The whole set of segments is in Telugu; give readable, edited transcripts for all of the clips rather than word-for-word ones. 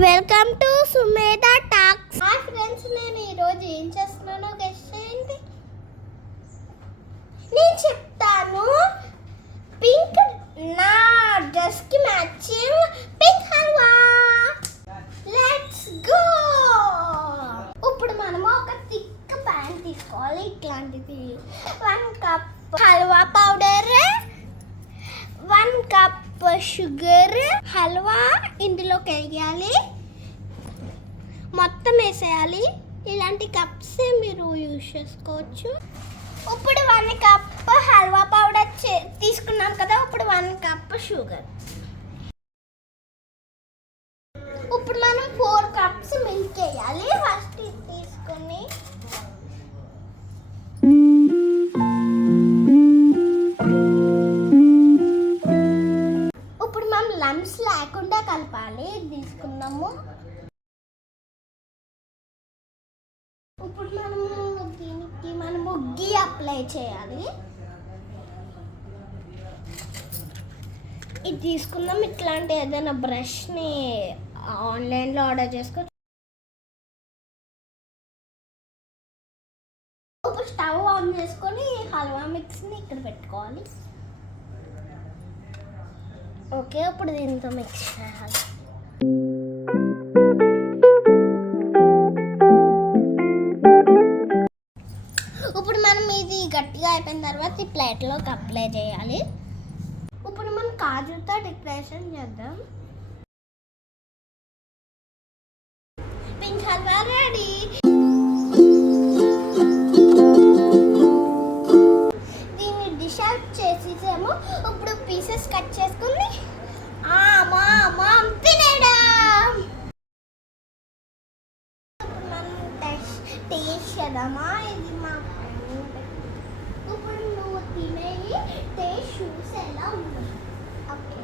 Welcome to Sumedha talks. Hi friends, నేను ఈరోజు ఏం చేస్తున్నానో గెస్ చేయండి. నేను చెప్తాను. పింక్, నా డ్రెస్కి matching pink halwa. Let's go. ఇప్పుడు మనము ఒక థిక్ ప్యాన్ తీసుకోవాలి. ఇట్లాంటిది 1 cup halwa powder, 1 cup sugar, halwa ఇందులోకి వేయాలి. మొత్తం వేసేయాలి. ఇలాంటి కప్స్ మీరు యూజ్ చేసుకోవచ్చు. ఇప్పుడు 1 కప్ హల్వా పౌడర్ తీసుకున్నాం కదా. ఇప్పుడు 1 కప్ షుగర్. ఇప్పుడు మనం 4 కప్స్ మిల్క్ వేయాలి. ఫస్ట్ ఇది తీసుకొని లమ్స్ లేకుండా కలపాలి. తీసుకున్నాము. ఇప్పుడు మనము గీ అప్లై చేయాలి. ఇది తీసుకుందాం. ఇట్లాంటి ఏదైనా బ్రష్ని ఆన్లైన్లో ఆర్డర్ చేసుకోవచ్చు. ఇప్పుడు స్టవ్ ఆన్ చేసుకొని హల్వా మిక్స్ని ఇక్కడ పెట్టుకోవాలి. ఓకే, ఇప్పుడు దీంతో మిక్స్ చేయాలి. ఇప్పుడు మనం ఇది గట్టిగా అయిపోయిన తర్వాత ఈ ప్లేట్లోకి అప్లై చేయాలి. ఇప్పుడు మనం కాజుతో డెకరేషన్ చేద్దాం. Pink halwa ready. దీన్ని డిష్ అవుట్ చేసేసాము. ఇప్పుడు పీసెస్ కట్ చేసుకుని తినేయడం. మనం టేస్ట్ చేద్దామా? ఇది మా ఇప్పుడు నువ్వు తినేవి టేస్ట్ చూసి ఎలా ఉంది. Okay,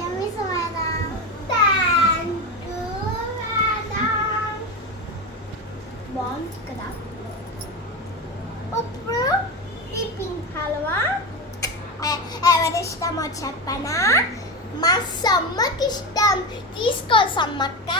yummy Sumedha. Thank you madam. బాగుంది కదా. ఇప్పుడు ఈ పింక్ హల్వా ఎవరి ఇష్టమో చెప్పనా? మా సమ్మకి ఇష్టం. తీసుకో సమ్మక్క.